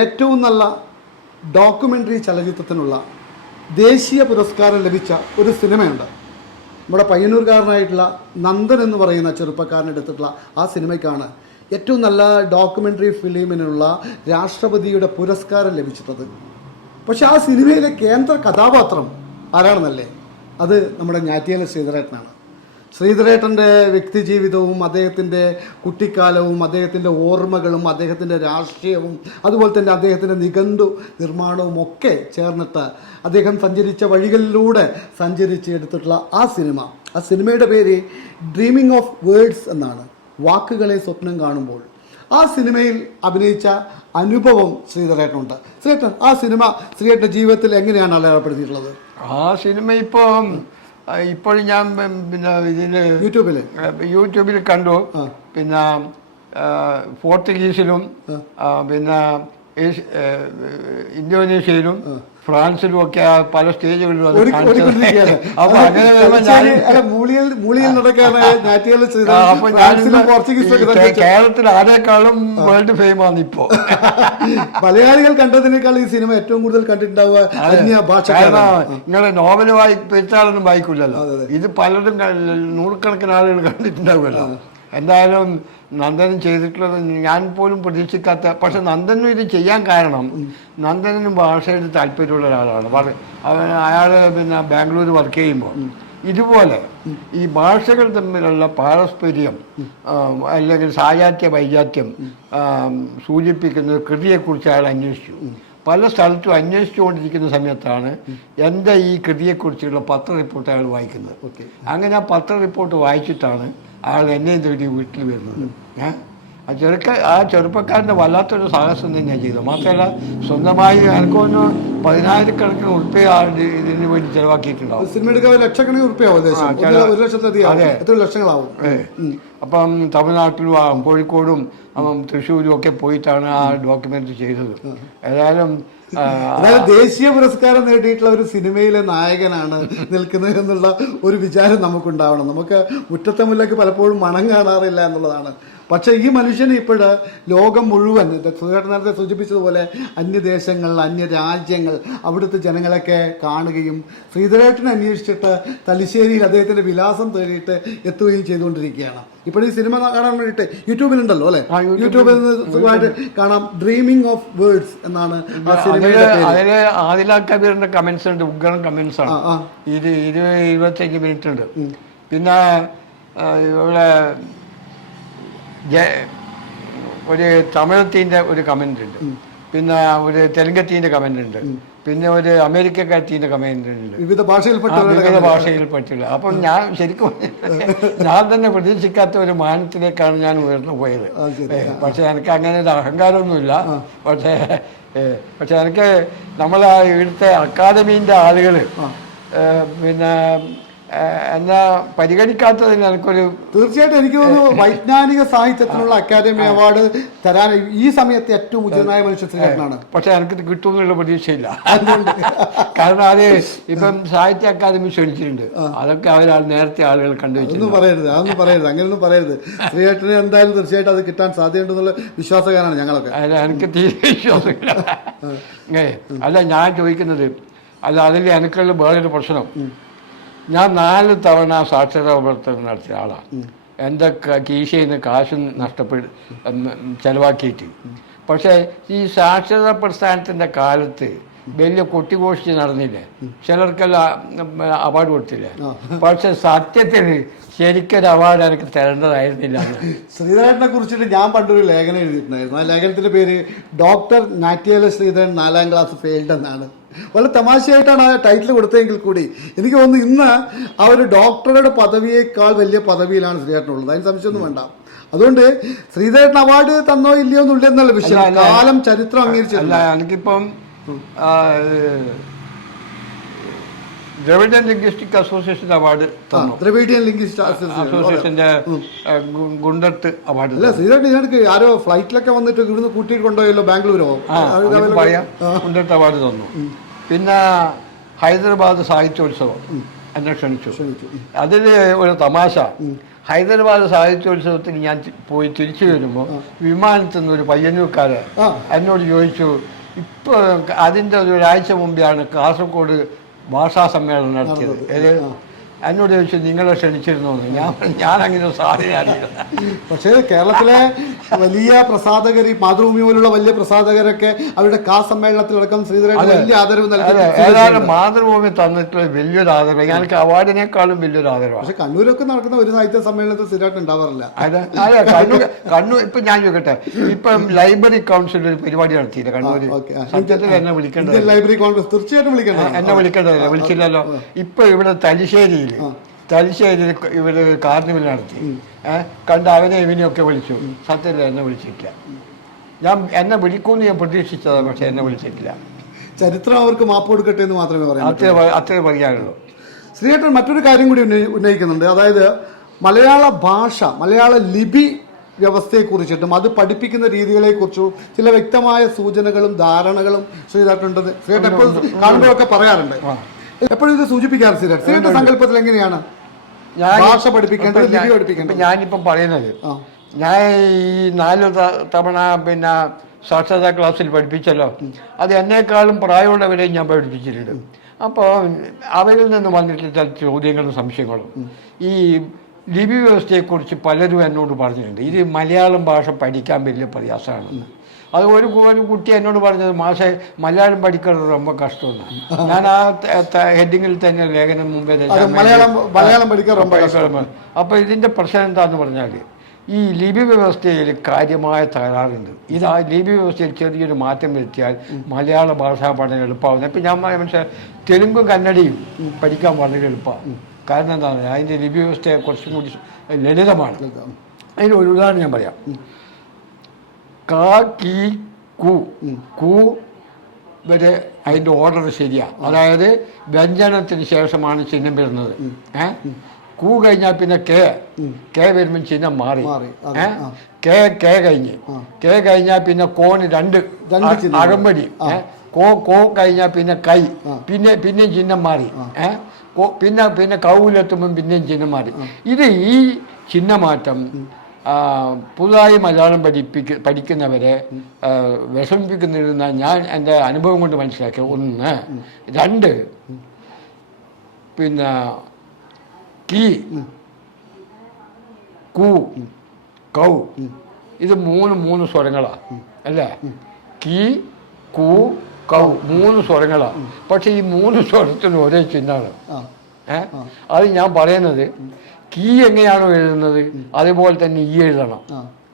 ഏറ്റവും നല്ല ഡോക്യുമെന്ററി ചലച്ചിത്രത്തിനുള്ള ദേശീയ പുരസ്കാരം ലഭിച്ച ഒരു സിനിമയുണ്ട്. നമ്മുടെ പയ്യന്നൂർക്കാരനായിട്ടുള്ള നന്ദൻ എന്ന് പറയുന്ന ചെറുപ്പക്കാരൻ എടുത്തിട്ടുള്ള ആ സിനിമയ്ക്കാണ് ഏറ്റവും നല്ല ഡോക്യുമെന്ററി ഫിലിമിനുള്ള രാഷ്ട്രപതിയുടെ പുരസ്കാരം ലഭിച്ചിട്ടത്. പക്ഷേ ആ സിനിമയിലെ കേന്ദ്ര കഥാപാത്രം ആരാണെന്നല്ലേ? അത് നമ്മുടെ ഞാറ്റിയാല ശ്രീധരേട്ടനാണ്. ശ്രീധരേട്ടന്റെ വ്യക്തിജീവിതവും അദ്ദേഹത്തിന്റെ കുട്ടിക്കാലവും അദ്ദേഹത്തിന്റെ ഓർമ്മകളും അദ്ദേഹത്തിന്റെ രാഷ്ട്രീയവും അതുപോലെ തന്നെ അദ്ദേഹത്തിന്റെ നിഘണ്ടു നിർമ്മാണവും ഒക്കെ ചേർന്നിട്ട് അദ്ദേഹം സഞ്ചരിച്ച വഴികളിലൂടെ സഞ്ചരിച്ച് എടുത്തിട്ടുള്ള ആ സിനിമ. ആ സിനിമയുടെ പേര് ഡ്രീമിംഗ് ഓഫ് വേർഡ്സ് എന്നാണ്. വാക്കുകളെ സ്വപ്നം കാണുമ്പോൾ. ആ സിനിമയിൽ അഭിനയിച്ച അനുഭവം ശ്രീധരേട്ടനുണ്ട്. ശ്രീധരേട്ടൻ ആ സിനിമ ശ്രീധരേട്ടന്റെ ജീവിതത്തിൽ എങ്ങനെയാണ് അടയാളപ്പെടുത്തിയിട്ടുള്ളത്? ആ സിനിമ ഇപ്പം ഇപ്പോഴും ഞാൻ പിന്നെ ഇതിൽ യൂട്യൂബിൽ യൂട്യൂബിൽ കണ്ടു. പിന്നെ പോർച്ചുഗീസിലും പിന്നെ ഇന്തോനേഷ്യയിലും ഫ്രാൻസിലും ഒക്കെ ആ പല സ്റ്റേജുകളിലും അത് കാണിച്ചത്. അപ്പൊ അങ്ങനെ ഞാൻ അപ്പൊ കേരളത്തിൽ ആരെക്കാളും വേൾഡ് ഫെയിമാണ് ഇപ്പോ. മലയാളികൾ കണ്ടതിനേക്കാൾ ഈ സിനിമ ഏറ്റവും കൂടുതൽ കണ്ടിട്ടുണ്ടാവുക നിങ്ങൾ നോവൽ വായി പെരുത്താളൊന്നും വായിക്കില്ലല്ലോ ഇത് പലരും നൂറുകണക്കിന് ആളുകൾ കണ്ടിട്ടുണ്ടാവുമല്ലോ. എന്തായാലും നന്ദനം ചെയ്തിട്ടുള്ളത് ഞാൻ പോലും പ്രതീക്ഷിക്കാത്ത പക്ഷെ നന്ദനും ഇത് ചെയ്യാൻ കാരണം നന്ദനും ഭാഷയിൽ താല്പര്യമുള്ള ഒരാളാണ്. അവൻ അയാൾ പിന്നെ ബാംഗ്ലൂർ വർക്ക് ചെയ്യുമ്പോൾ ഇതുപോലെ ഈ ഭാഷകൾ തമ്മിലുള്ള പാരസ്പര്യം അല്ലെങ്കിൽ സാജാത്യ വൈജാത്യം സൂചിപ്പിക്കുന്ന കൃതിയെക്കുറിച്ച് അയാൾ അന്വേഷിച്ചു. പല സ്ഥലത്തും അന്വേഷിച്ചുകൊണ്ടിരിക്കുന്ന സമയത്താണ് എന്റെ ഈ കൃതിയെക്കുറിച്ചുള്ള പത്ര റിപ്പോർട്ട് അയാൾ വായിക്കുന്നത്. ഓക്കെ. അങ്ങനെ ആ പത്ര റിപ്പോർട്ട് വായിച്ചിട്ടാണ് അയാൾ എന്നെയും തേടി വീട്ടിൽ വരുന്നത്. ഏഹ് ആ ചെറുക്ക ആ ചെറുപ്പക്കാരന്റെ വല്ലാത്തൊരു സാഹസം തന്നെയാണ് ചെയ്തു. മാത്രമല്ല സ്വന്തമായി എനിക്കൊന്ന് പതിനായിരക്കണക്കിന് ഉറുപ്പ്യ ഇതിന് വേണ്ടി ചെലവാക്കിയിട്ടുണ്ടാവും. സിനിമ എടുക്കാൻ ലക്ഷക്കണക്കിന് ഉറുപ്പ്യാവും. അപ്പം തമിഴ്നാട്ടിലും കോഴിക്കോടും തൃശ്ശൂരും ഒക്കെ പോയിട്ടാണ് ആ ഡോക്യുമെന്റ് ചെയ്തത്. ഏതായാലും അതായത് ദേശീയ പുരസ്കാരം നേടിയിട്ടുള്ള ഒരു സിനിമയിലെ നായകനാണ് നിൽക്കുന്നത് എന്നുള്ള ഒരു വിചാരം നമുക്കുണ്ടാവണം. നമുക്ക് മുറ്റത്തെ മുല്ലക്ക് പലപ്പോഴും മണം കാണാറില്ല എന്നുള്ളതാണ്. പക്ഷെ ഈ മനുഷ്യന് ഇപ്പോഴ് ലോകം മുഴുവൻ സുഖേട്ടൻ നേരത്തെ സൂചിപ്പിച്ചതുപോലെ അന്യദേശങ്ങൾ അന്യ രാജ്യങ്ങൾ അവിടുത്തെ ജനങ്ങളൊക്കെ കാണുകയും ശ്രീധരേട്ടനെ അന്വേഷിച്ചിട്ട് തലശ്ശേരിയിൽ അദ്ദേഹത്തിന്റെ വിലാസം തേടിയിട്ട് എത്തുകയും ചെയ്തുകൊണ്ടിരിക്കുകയാണ്. ഇപ്പോൾ ഈ സിനിമ കാണാൻ വേണ്ടിയിട്ട് യൂട്യൂബിലുണ്ടല്ലോ അല്ലെ? യൂട്യൂബിൽ- സുഖമായിട്ട് കാണാം. ഡ്രീമിംഗ് ഓഫ് വേർഡ്സ് എന്നാണ് ആ അതിൽ സിനിമയുടെ അതിൽ ആദില കബീറിന്റെ കമന്റ്സ് ഉണ്ട് ഉഗ്രൻ കമന്റ്സ് ആണ്. ഇത് ഇരുപത് ഇരുപത്തഞ്ച് മിനിറ്റ് ഉണ്ട്. പിന്നെ ഇവിടെ ഒരു തമിഴത്തിന്റെ ഒരു കമന്റ് ഉണ്ട്. പിന്നെ ഒരു തെലുങ്കത്തിന്റെ കമന്റ് ഉണ്ട്. പിന്നെ ഒരു അമേരിക്കക്കാരത്തിന്റെ കമന്റ് ഉണ്ട് വിവിധ ഭാഷയിൽ വിവിധ ഭാഷയിൽ പറ്റില്ല അപ്പം ഞാൻ ശരിക്കും ഞാൻ തന്നെ പ്രതീക്ഷിക്കാത്ത ഒരു മാനത്തിലേക്കാണ് ഞാൻ ഉയർന്നു പോയത്. പക്ഷേ എനിക്ക് അങ്ങനെ ഒരു അഹങ്കാരമൊന്നുമില്ല. പക്ഷേ പക്ഷേ എനിക്ക് നമ്മളെ ഇവിടുത്തെ അക്കാദമീന്റെ ആളുകൾ പിന്നെ എന്നെ പരിഗണിക്കാത്തതിന് എനിക്കൊരു തീർച്ചയായിട്ടും എനിക്ക് തോന്നുന്നു വൈജ്ഞാനിക സാഹിത്യത്തിനുള്ള അക്കാദമി അവാർഡ് തരാൻ ഈ സമയത്ത് ഏറ്റവും ഉചിതമായ മനുഷ്യ ശ്രീകരനാണ് പക്ഷെ എനിക്ക് കിട്ടുമെന്നുള്ള പ്രതീക്ഷയില്ല. കാരണം അത് ഇപ്പം സാഹിത്യ അക്കാദമി ക്ഷണിച്ചിട്ടുണ്ട്. അതൊക്കെ അവർ നേരത്തെ ആളുകൾ ഒന്നും പറയരുത് അതൊന്നും പറയരുത് അങ്ങനെയൊന്നും പറയരുത്. ശ്രീകേട്ടന് എന്തായാലും തീർച്ചയായിട്ടും അത് കിട്ടാൻ സാധ്യതയുണ്ടെന്നുള്ള വിശ്വാസക്കാരാണ് ഞങ്ങളൊക്കെ. അല്ല എനിക്ക് തീരെ വിശ്വാസമില്ല. അല്ല ഞാൻ ചോദിക്കുന്നത് അല്ല അതിൽ എനിക്കുള്ള വേറൊരു പ്രശ്നം. ഞാൻ നാല് തവണ സാക്ഷരതാ പ്രവർത്തനം നടത്തിയ ആളാണ്. എന്റെ കീശയിൽ നിന്ന് കാശ് നഷ്ടപ്പെട്ട് ചെലവാക്കിയിട്ട്. പക്ഷേ ഈ സാക്ഷരതാ പ്രസ്ഥാനത്തിന്റെ കാലത്ത് വലിയ കൊട്ടിഘോഷിച്ച് നടന്നില്ലേ? ചിലർക്കെല്ലാം അവാർഡ് കൊടുത്തില്ലേ? പക്ഷെ സത്യത്തിൽ ശരിക്കൊരു അവാർഡ് എനിക്ക് തരേണ്ടതായിരുന്നില്ല. ശ്രീധരനെ കുറിച്ചിട്ട് ഞാൻ പണ്ടൊരു ലേഖനം എഴുതിയിട്ടുണ്ടായിരുന്നു. ആ ലേഖനത്തിന്റെ പേര് ഡോക്ടർ നാറ്റിയല ശ്രീധരൻ നാലാം ക്ലാസ് ഫെയിൽഡ് എന്നാണ്. വളരെ തമാശയായിട്ടാണ് ആ ടൈറ്റിൽ കൊടുത്തതെങ്കിൽ കൂടി. എനിക്ക് തോന്നുന്നു ഇന്ന് ആ ഒരു ഡോക്ടറുടെ പദവിയേക്കാൾ വലിയ പദവിയിലാണ് ശ്രീധേട്ടനുള്ളത് അതിന് സംശയമൊന്നും വേണ്ട. അതുകൊണ്ട് ശ്രീധേട്ടൻ അവാർഡ് തന്നോ ഇല്ലയോ എന്നുള്ളതെന്നല്ല വിഷയം. കാലം ചരിത്രം അംഗീകരിച്ചില്ല അല്ല എനിക്കിപ്പം ആ, ദ്രവിഡൻ ലിംഗ്വിസ്റ്റിക് അസോസിയേഷൻ അവാർഡ് തന്നു ദ്രവീഡിയൻ ലിംഗ്വിസ്റ്റ് അസോസിയേഷൻ അസോസിയേഷന്റെ ഗുണ്ടത്ത് അവാർഡ് അല്ല ശ്രീധരൻ ഞങ്ങൾക്ക് ആരോ ഫ്ലൈറ്റിലൊക്കെ വന്നിട്ട് ഇവിടുന്ന് കൂട്ടിയിട്ട് കൊണ്ടുപോയല്ലോ ബാംഗ്ലൂരോ പറയാം ഗുണ്ടത്ത് അവാർഡ് തന്നു. പിന്നെ ഹൈദരാബാദ് സാഹിത്യോത്സവം എന്നെ ക്ഷണിച്ചു. അതിൽ ഒരു തമാശ. ഹൈദരാബാദ് സാഹിത്യോത്സവത്തിന് ഞാൻ പോയി തിരിച്ചു വരുമ്പോൾ വിമാനത്തിൽ നിന്ന് ഒരു പയ്യന്നൂർക്കാരൻ ആ. എന്നോട് ചോദിച്ചു ഇപ്പോൾ അതിന്റെ ഒരു ഒരാഴ്ച മുമ്പെയാണ് കാസർഗോഡ് ഭാഷാ സമ്മേളനം നടത്തിയത്. ഏത്? എന്നോട് ചോദിച്ചു നിങ്ങളെ ക്ഷണിച്ചിരുന്നു? ഞാൻ ഞാനങ്ങനെ ഞാൻ അങ്ങനെ സാധ്യത പക്ഷേ കേരളത്തിലെ വലിയ പ്രസാധകർ ഈ മാതൃഭൂമി പോലുള്ള വലിയ പ്രസാധകരൊക്കെ അവരുടെ കാ സമ്മേളനത്തിൽ സമ്മേളനത്തിലടക്കം ശ്രീധരൻ വലിയ ആദരവ് നൽകി. ഏതായാലും മാതൃഭൂമി തന്നിട്ടുള്ള വലിയൊരു ആദരവ് ഞങ്ങൾക്ക് അവാർഡിനേക്കാളും വലിയൊരു ആദരവ് പക്ഷെ കണ്ണൂരൊക്കെ നടക്കുന്ന ഒരു സാഹിത്യ സമ്മേളനത്തിൽ സ്ഥിരമായിട്ട് ഉണ്ടാവാറില്ല. അതെ. കണ്ണൂർ കണ്ണൂർ ഇപ്പൊ ഞാൻ ചോദിക്കട്ടെ. ഇപ്പം ലൈബ്രറി കൗൺസിൽ ഒരു പരിപാടി നടത്തിയില്ല കണ്ണൂര്? ഓക്കെ. സത്യത്തിൽ എന്നെ വിളിക്കേണ്ടത് ലൈബ്രറി കോൺഗ്രസ് തീർച്ചയായിട്ടും വിളിക്കണം എന്നെ വിളിക്കേണ്ടതല്ല? വിളിച്ചില്ലല്ലോ? ഇപ്പൊ ഇവിടെ തലശ്ശേരിയിൽ തലശ്ശേരിയിൽ ഇവർ കാർണിവൽ നടത്തി. കണ്ട് അവനെ ഇവനെയൊക്കെ വിളിച്ചു. സത്യത്തിൽ എന്നെ വിളിച്ചിട്ടില്ല. ഞാൻ എന്നെ വിളിക്കുമെന്ന് ഞാൻ പ്രതീക്ഷിച്ചതാണ് പക്ഷെ എന്നെ വിളിച്ചിട്ടില്ല. ചരിത്രം അവർക്ക് മാപ്പ് കൊടുക്കട്ടെ എന്ന് മാത്രമേ പറയാം അത്രേ അത്രേ പറയാനുള്ളൂ. ശ്രീയേട്ടൻ മറ്റൊരു കാര്യം കൂടി ഉന്നയി- ഉന്നയിക്കുന്നുണ്ട്. അതായത് മലയാള ഭാഷ മലയാള ലിപി വ്യവസ്ഥയെക്കുറിച്ചിട്ടും അത് പഠിപ്പിക്കുന്ന രീതികളെക്കുറിച്ചും ചില വ്യക്തമായ സൂചനകളും ധാരണകളും ശ്രീധരനുണ്ടെന്ന് ശ്രീധരൻ എപ്പോഴും കാണുമ്പോഴൊക്കെ പറയാറുണ്ട്. എപ്പോഴും ഇത് സൂചിപ്പിക്കാറ് ശ്രീധരൻ ശ്രീധരന്റെ സങ്കല്പത്തിൽ എങ്ങനെയാണ്? ഭാഷ പഠിപ്പിക്കേണ്ടത് ലിപി ഞാനിപ്പം പറയുന്നത് ഞാൻ ഈ നാല് തവണ പിന്നെ സാക്ഷരതാ ക്ലാസ്സിൽ പഠിപ്പിച്ചല്ലോ. അത് എന്നെക്കാളും പ്രായമുള്ളവരെയും ഞാൻ പഠിപ്പിച്ചിട്ടുണ്ട്. അപ്പോൾ അവരിൽ നിന്ന് വന്നിട്ട് ചില ചോദ്യങ്ങളും സംശയങ്ങളും. ഈ ലിപി വ്യവസ്ഥയെക്കുറിച്ച് പലരും എന്നോട് പറഞ്ഞിട്ടുണ്ട്. ഇത് മലയാളം ഭാഷ പഠിക്കാൻ വലിയ പ്രയാസമാണെന്ന് അത് ഒരു ഒരു കുട്ടി എന്നോട് പറഞ്ഞത് മാഷെ മലയാളം പഠിക്കുന്നത് ரொம்ப കഷ്ടമെന്നാണ് ഞാൻ ആ ഹെഡിങ്ങിൽ തന്നെ ലേഖനം മുമ്പേ തന്നെ അത് മലയാളം മലയാളം പഠിക്കാൻ ரொம்ப അപ്പോൾ ഇതിൻ്റെ പ്രശ്നം എന്താന്ന് പറഞ്ഞാൽ ഈ ലിപി വ്യവസ്ഥയിൽ കാര്യമായ തകരാറുണ്ട് ഇത് ആ ലിപി വ്യവസ്ഥയിൽ ചെറിയൊരു മാറ്റം വരുത്തിയാൽ മലയാള ഭാഷാ പഠനം എളുപ്പമാവുന്നത് ഇപ്പം ഞാൻ മനസ്സിലായി തെലുങ്കും കന്നഡയും പഠിക്കാൻ വളരെ എളുപ്പമാണ് കാരണം എന്താണ് അതിൻ്റെ ലിപി വ്യവസ്ഥയെ കുറച്ചും കൂടി ലളിതമാണ് അതിന് ഒരു ഉദാഹരണം ഞാൻ പറയാം കാ കീ കു കു വരെ അതിന്റെ ഓർഡർ ശരിയാ. അതായത് വ്യഞ്ജനത്തിന് ശേഷമാണ് ചിഹ്നം വരുന്നത്. ഏ? കു കഴിഞ്ഞാൽ പിന്നെ കെ. കെ വരുമ്പോൾ ചിഹ്നം മാറി. ഏ? കെ കെ കഴിഞ്ഞ്. കെ കഴിഞ്ഞാൽ പിന്നെ കോന് രണ്ട് അകമ്പടി. കോ കോ കഴിഞ്ഞാൽ പിന്നെ കൈ. പിന്നെ പിന്നെയും ചിഹ്നം മാറി. ഏ? കോ പിന്നെ പിന്നെ കൗവിലെത്തുമ്പം പിന്നെയും ചിഹ്നം മാറി. ഇത് ഈ ചിഹ്നമാറ്റം പുതുതായി മലയാളം പഠിപ്പിക്ക പഠിക്കുന്നവരെ ആ, വിഷമിപ്പിക്കുന്നിരുന്ന ഞാൻ എന്റെ അനുഭവം കൊണ്ട് മനസ്സിലാക്കി. ഒന്ന് രണ്ട് പിന്നെ കീ കൂ കൗ. ഇത് മൂന്ന് മൂന്ന് സ്വരങ്ങളാണ് അല്ലേ? കീ കൂ കൗ. മൂന്ന് സ്വരങ്ങളാണ് പക്ഷെ ഈ മൂന്ന് സ്വരത്തിനും ഒരേ ചിഹ്നമാണ്. ആ. ഏ അത് ഞാൻ പറയുന്നത് കീ എങ്ങനെയാണോ എഴുതുന്നത് അതുപോലെ തന്നെ ഈ എഴുതണം.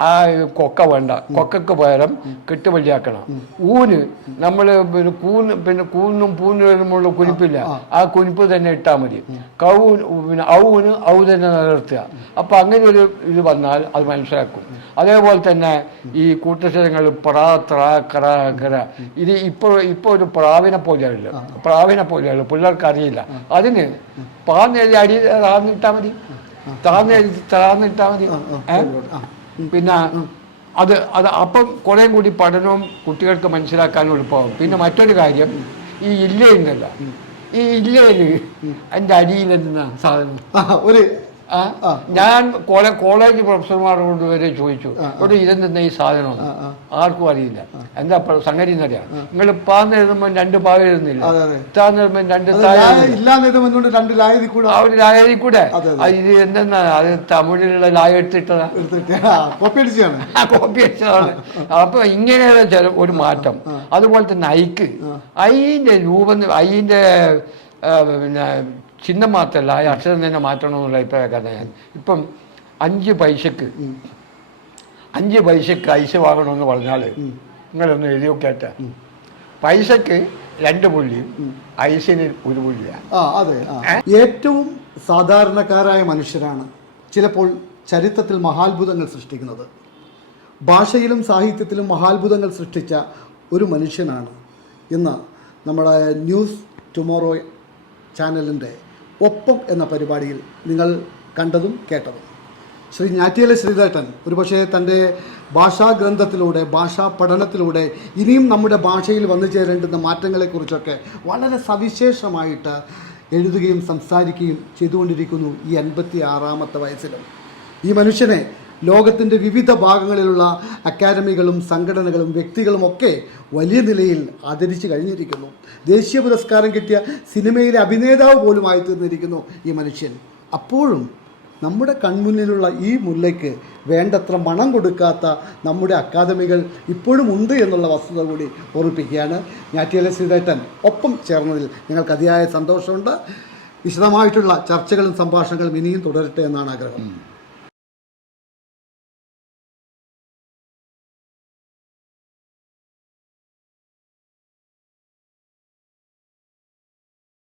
ആ. കൊക്ക വേണ്ട. കൊക്കക്ക് പകരം കെട്ടുപള്ളിയാക്കണം ഊന് നമ്മൾ പിന്നെ കൂന്ന് പിന്നെ കൂന്നും പൂന്നും വരുമ്പോഴുള്ള കുനിപ്പില്ല. ആ കുനിപ്പ് തന്നെ ഇട്ടാൽ മതി. കൗ പിന്നെ ഔന് ഔ തന്നെ നിലനിർത്തുക. അപ്പം അങ്ങനെ ഒരു ഇത് വന്നാൽ അത് മനസ്സിലാക്കും. അതേപോലെ തന്നെ ഈ കൂട്ടശരങ്ങൾ പ്രാ ത്രാ കര ഇത് ഇപ്പോൾ ഇപ്പോൾ ഒരു പ്രാവിനെ പോലെയല്ല പ്രാവിനെ പോലെയല്ല പിള്ളേർക്ക് അറിയില്ല. അതിന് പാന്നെഴുതി അടി താന്നിട്ടാൽ മതി. താന്നെഴുതി താന്നിട്ടാൽ മതി. പിന്നെ അത് അത് അപ്പം കുറേ കൂടി പഠനവും കുട്ടികൾക്ക് മനസ്സിലാക്കാനും എളുപ്പമാകും പിന്നെ മറ്റൊരു കാര്യം ഈ ഇല്ലയുണ്ടല്ല ഈ ഇല്ലയിൽ എന്റെ അടിയിൽ സാധനം? ഒരു? ഞാൻ കോളേ കോളേജ് പ്രൊഫസർമാരോട് വരെ ചോദിച്ചു. ഇവിടെ ഇതെന്തെന്ന ഈ സാധനം? ആർക്കും അറിയില്ല. എന്താ സംഗതി എന്നറിയാം? നിങ്ങൾ പാന്ന് എഴുതുമ്പോൾ രണ്ട് പാവ എഴുതുന്നില്ല. താന്ന് എഴുതുമ്പോൾ രണ്ട് ആ ഒരു ലായതി കൂടെ? ഇത് എന്തെന്നാ? അത് തമിഴിലുള്ള ലായ എടുത്തിട്ടതാ. കോപ്പി അടിച്ചതാണ്. അപ്പൊ ഇങ്ങനെയുള്ള ചില ഒരു മാറ്റം. അതുപോലെ തന്നെ ഐക്ക് ഐന്റെ രൂപം ഐന്റെ പിന്നെ ചിഹ്നം മാത്രമല്ല ആ അക്ഷരം തന്നെ മാറ്റണമെന്നുള്ള അഭിപ്രായക്കാരൻ ഞാൻ. ഇപ്പം അഞ്ച് പൈസക്ക് അഞ്ച് പൈസക്ക് ഐസ് വാങ്ങണമെന്ന് പറഞ്ഞാൽ നിങ്ങളൊന്ന് എഴുതി നോക്കിയാട്ട. പൈസക്ക് രണ്ട് പുള്ളിയും ഐസിന് ഒരു പുള്ളിയാണ്. ആ അതെ ഏറ്റവും സാധാരണക്കാരായ മനുഷ്യരാണ് ചിലപ്പോൾ ചരിത്രത്തിൽ മഹാത്ഭുതങ്ങൾ സൃഷ്ടിക്കുന്നത്. ഭാഷയിലും സാഹിത്യത്തിലും മഹാത്ഭുതങ്ങൾ സൃഷ്ടിച്ച ഒരു മനുഷ്യനാണ്. ഇന്ന് നമ്മുടെ ന്യൂസ് ടുമോറോ ചാനലിന്റെ ഒപ്പം എന്ന പരിപാടിയിൽ നിങ്ങൾ കണ്ടതും കേട്ടതും. ശ്രീ ഞാറ്റിയല ശ്രീധേട്ടൻ ഒരുപക്ഷെ തന്റെ ഭാഷാ ഗ്രന്ഥത്തിലൂടെ ഭാഷാ പഠനത്തിലൂടെ ഇനിയും നമ്മുടെ ഭാഷയിൽ വന്നു ചേരേണ്ടുന്ന മാറ്റങ്ങളെക്കുറിച്ചൊക്കെ വളരെ സവിശേഷമായിട്ട് എഴുതുകയും സംസാരിക്കുകയും ചെയ്തുകൊണ്ടിരിക്കുന്നു ഈ അൻപത്തി ആറാമത്തെ വയസ്സിലും. ഈ മനുഷ്യനെ ലോകത്തിന്റെ വിവിധ ഭാഗങ്ങളിലുള്ള അക്കാദമികളും സംഘടനകളും വ്യക്തികളും ഒക്കെ വലിയ നിലയിൽ ആദരിച്ചു കഴിഞ്ഞിരിക്കുന്നു. ദേശീയ പുരസ്കാരം കിട്ടിയ സിനിമയിലെ അഭിനേതാവ് പോലുമായി തീർന്നിരിക്കുന്നു ഈ മനുഷ്യൻ. അപ്പോഴും നമ്മുടെ കൺമുന്നിലുള്ള ഈ മുല്ലയ്ക്ക് വേണ്ടത്ര മണം കൊടുക്കാത്ത നമ്മുടെ അക്കാദമികൾ ഇപ്പോഴും ഉണ്ട് എന്നുള്ള വസ്തുത കൂടി ഓർമ്മിപ്പിക്കുകയാണ് ഞാറ്റിയല സീതേട്ടൻ ഒപ്പം ചേർന്നതിൽ ഞങ്ങൾക്ക് അതിയായ സന്തോഷമുണ്ട്. വിശദമായിട്ടുള്ള ചർച്ചകളും സംഭാഷണങ്ങളും ഇനിയും തുടരട്ടെ എന്നാണ് ആഗ്രഹം.